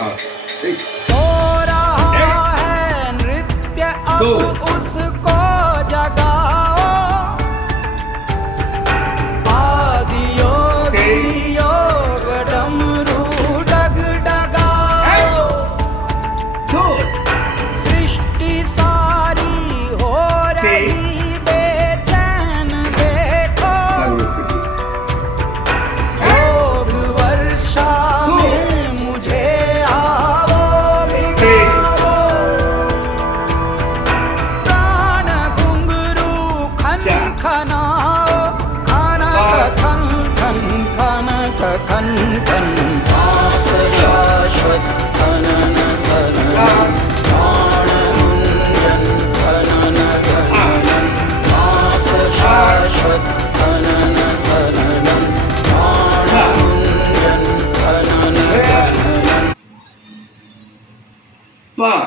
हाँ, ठीक। सो रहा है नृत्य अब दो। उसको जगाओ, आदि योगी योग डमरू डगडगाओ, सृष्टि सारी हो रही बेचैन देखो, योग वर्षा में मुझे आवो भिगाओ, प्राण घुंघरू खन खनाओ, खनक खन खन खनक खन खन, सांस शाश्वत खनन सनन, प्राण गुंजन खनन गहनन, सांस शाश्वत खनन सनन, प्राण गुंजन खनन गहनन। वाह।